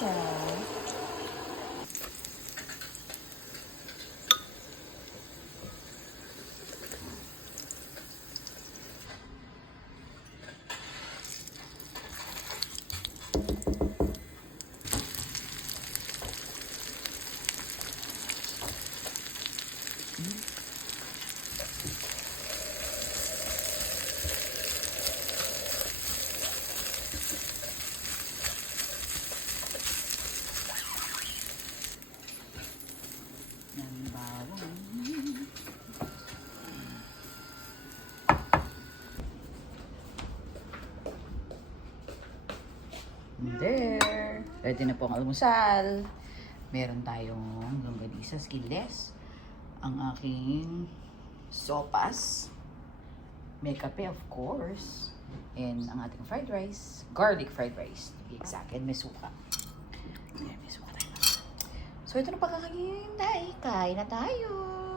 siya. Ng bawang. There. Ready na po ang almusal. Meron tayong longganisa skilless. Ang aking sopas. May kape, of course. And ang ating fried rice. Garlic fried rice, to be exact. And may suka. Ayan, may suka tayo. So, ito na pagkakahintay. Kain na tayo.